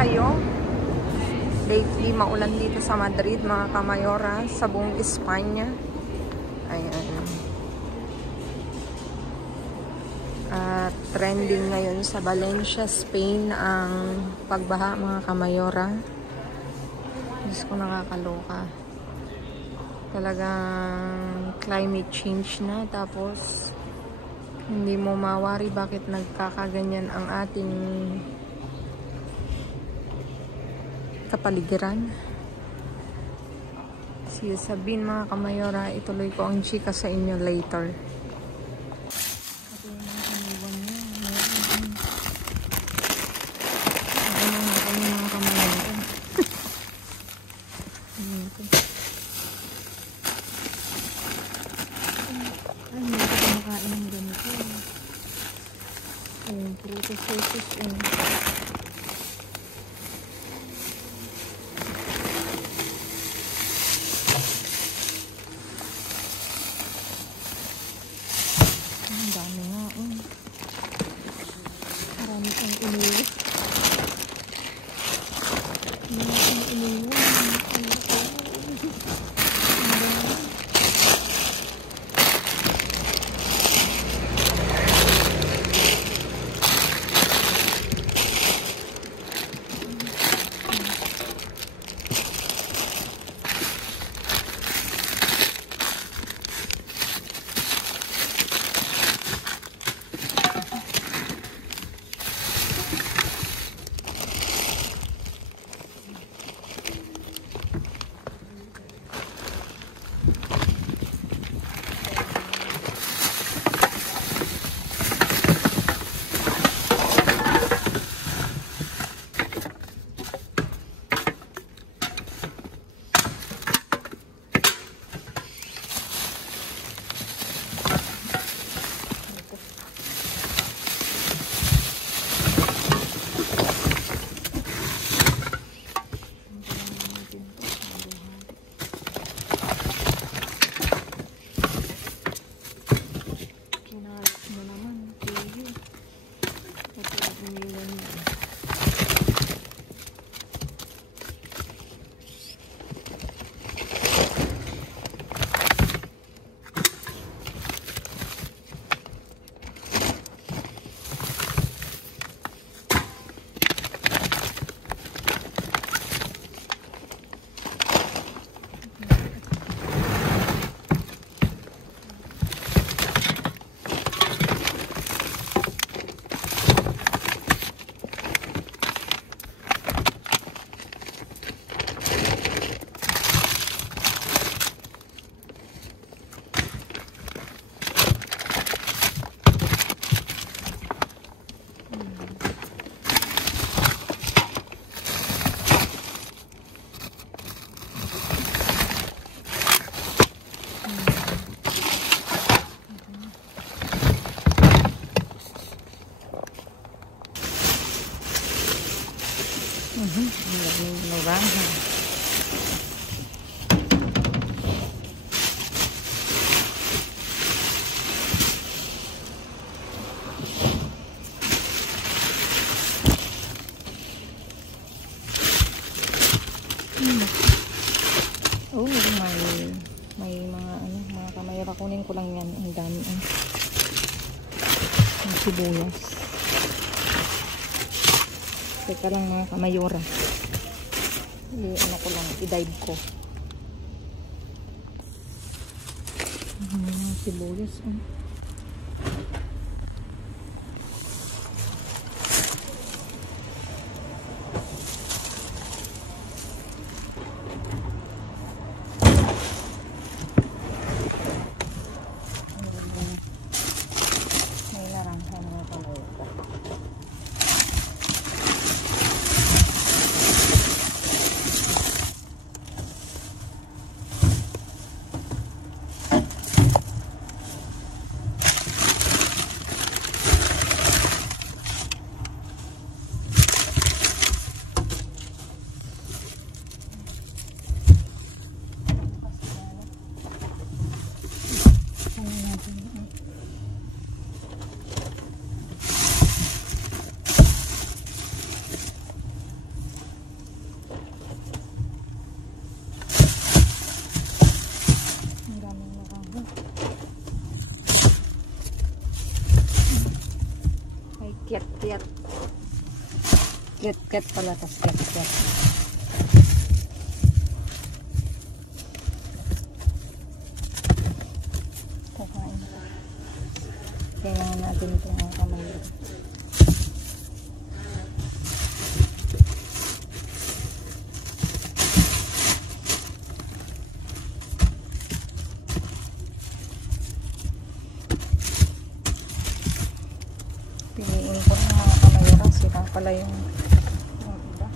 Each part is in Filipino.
kayo. Lately, maulan dito sa Madrid, mga kamayora, sa buong Espanya. Ayan. At trending ngayon sa Valencia, Spain, ang pagbaha, mga kamayora. Diyos ko, nakakaloka. Talagang climate change na. Tapos, hindi mo mawari bakit nagkakaganyan ang ating kapaligiran. Siya sabihin, mga kamayora, ituloy ko ang chika sa inyo later. Naranja. Oh, may mga kamayora, kunin ko lang yan. Ang dami ang sibuyas. Teka lang, mga kamayora. Ano ko lang, i-dive ko. Sibuyas. May naranja na kamayora. Kiat-kiat. Kiat-kiat pala, tas kiat-kiat. Kakain. Kailangan natin ito ang kamay. Piliin ko ng mga kamayura. Sira pala yung iba.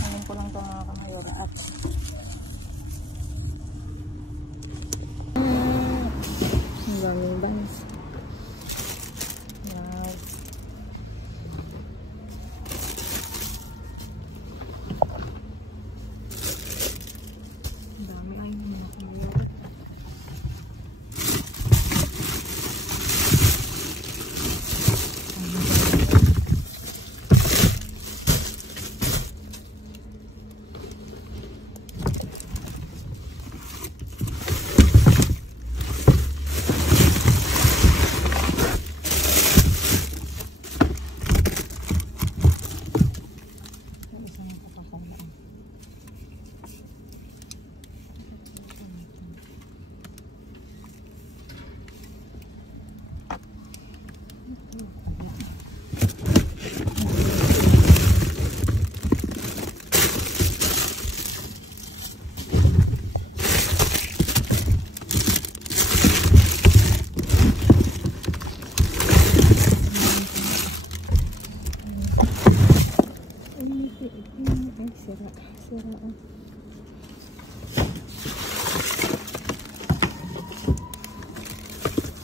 Anin ko lang ito mga kamayura at ang daming bangs. Wow. Ang dami ay mga kamayura. Sira.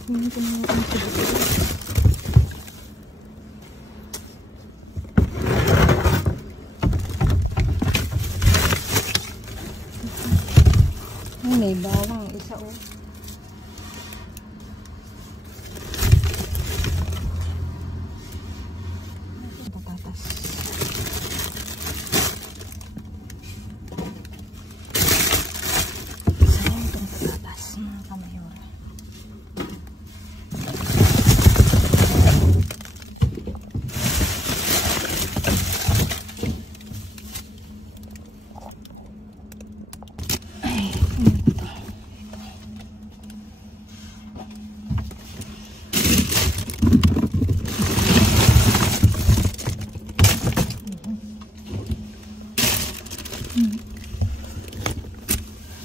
Hindi ko na natin sila. Ay, may bawang isa o. Patatas. Mga kamayura.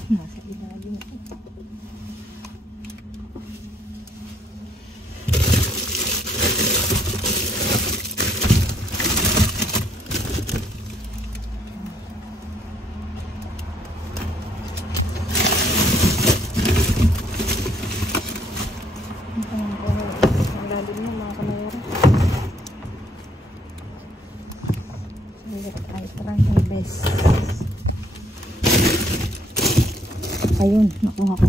Nasa ilalim ito. Ang lalim niya mga kamayura. Ay, parang may best. Ayun, nakuha ko.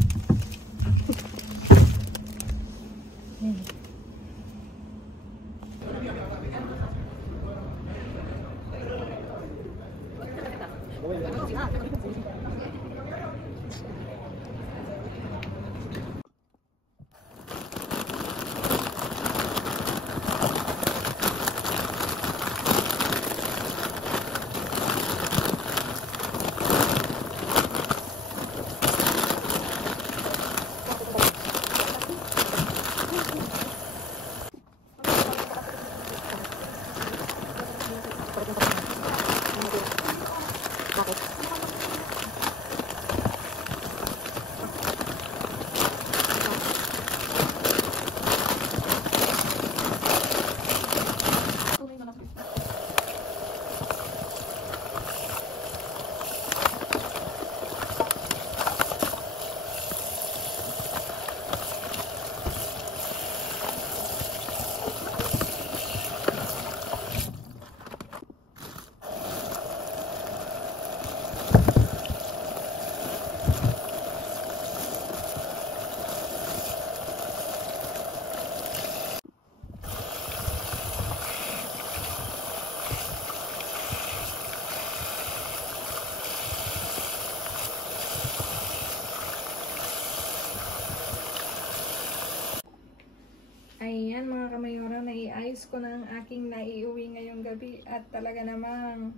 aking naiuwi ngayong gabi. At talaga namang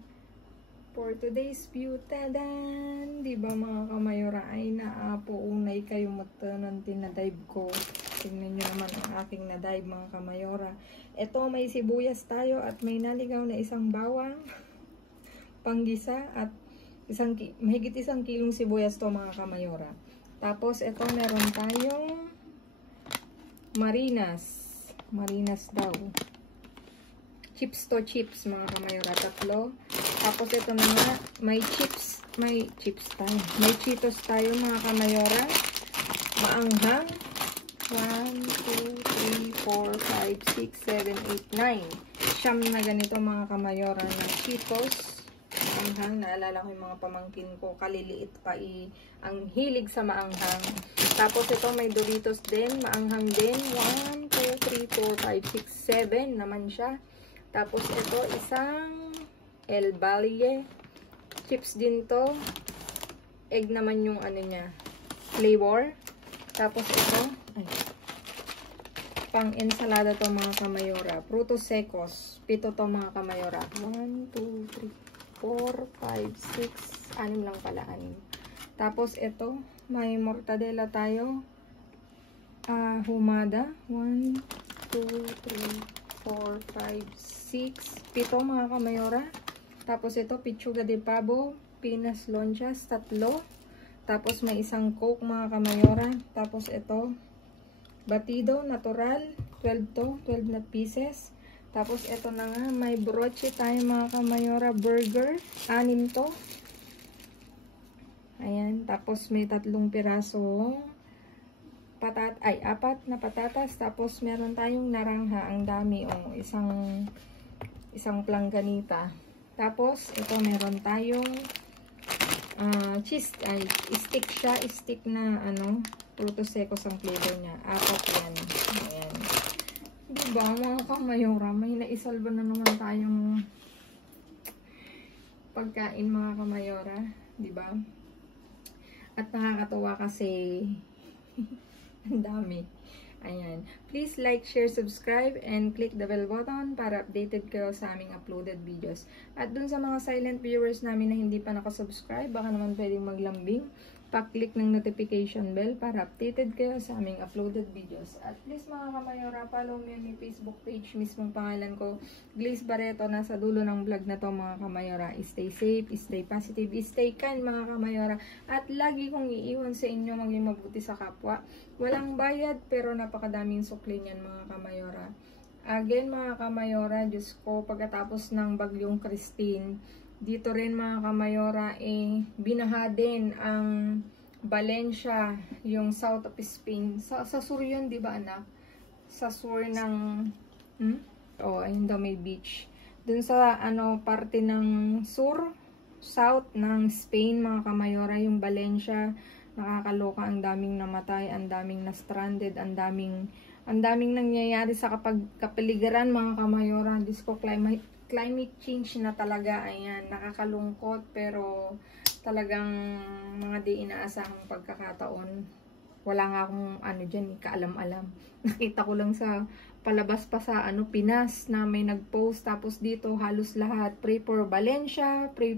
for today's view, tadan! Diba mga kamayora ay naapo unay kayo matanan tinadive ko. Tingnan nyo naman ang aking nadive mga kamayora. Ito may sibuyas tayo at may naligaw na isang bawang panggisa at mahigit 1 kilong sibuyas to mga kamayora. Tapos ito meron tayong marinas daw. Chips to chips mga kamayora, 3. Tapos ito na nga, may chips tayo. May Cheetos tayo mga kamayora. Maanghang. 1, 2, 3, 4, 5, 6, 7, 8, 9. Siyam na ganito mga kamayora na Cheetos. Maanghang. Naalala ko yung mga pamangkin ko. Kaliliit pa ang hilig sa maanghang. Tapos ito may Doritos din. Maanghang din. 1, 2, 3, 4, 5, 6, 7 naman siya. Tapos ito isang El Valle. Chips din to. Egg naman yung ano niya. Flavor. Tapos ito. Ay. Pang ensalada to mga kamayora. Frutos secos. 7 to mga kamayora. 1, 2, 3, 4, 5, 6. 6 lang pala. 6. Tapos ito. May mortadela tayo. Humada. 1, 2, 3, 4, 5, 6. 7 mga kamayora. Tapos ito, pechuga de pavo, pinas lonchas, 3. Tapos may isang coke mga kamayora. Tapos ito, batido, natural, 12 to, 12 na pieces. Tapos ito na nga, may broche tayo mga kamayora, burger, 6 to. Ayan, tapos may 3 pirasong 4 na patatas. Tapos meron tayong narangha, ang dami, isang plangganita. Tapos, ito meron tayong stick siya. Stick na, frutos secos ang flavor niya. 4 yan. Ayan. Diba, mga kamayora, may naisalba na naman tayong pagkain, mga kamayora. Diba? At nakakatuwa kasi ang dami. Ayan. Please like, share, subscribe, and click the bell button para updated kayo sa aming uploaded videos. At dun sa mga silent viewers namin na hindi pa nakasubscribe, baka naman pwedeng maglambing. Pa-click ng notification bell para updated kayo sa aming uploaded videos. At please mga kamayora, follow me on my Facebook page. Mismong pangalan ko, Glaze Barreto. Nasa dulo ng vlog na to mga kamayora. Stay safe, stay positive, stay kind mga kamayora. At lagi kong iiwan sa inyo maging mabuti sa kapwa. Walang bayad pero napakadaming sukli niyan mga kamayora. Again mga kamayora, Diyos ko, pagkatapos ng bagyong Christine, dito rin mga kamayora, binaha din ang Valencia, yung south of Spain. Sa sur yun, di ba anak? Sa sur ng, ayun daw may beach. Dun sa, parte ng south ng Spain, mga kamayora, yung Valencia, nakakaloka, ang daming namatay, ang daming na-stranded, ang daming nangyayari sa kapaligiran, mga kamayora. Diyos ko, climate change na talaga. Ayan, nakakalungkot pero talagang mga di inaasahang pagkakataon. Wala nga akong dyan, kaalam-alam. Nakita ko lang sa palabas pa sa Pinas na may nag-post, tapos dito halos lahat pray for Valencia, pray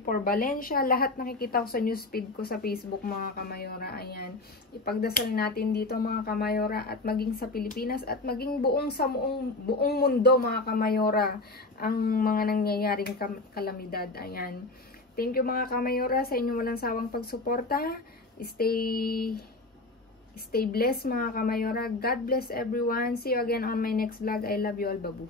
for Valencia, lahat nakikita ko sa newsfeed ko sa Facebook mga kamayora. Ayan, ipagdasal natin dito mga kamayora at maging sa Pilipinas at maging buong mundo mga kamayora ang mga nangyayaring kalamidad. Ayan, thank you mga kamayora sa inyong walang sawang pagsuporta. Stay blessed mga kamayora. God bless everyone. See you again on my next vlog. I love you all, babu.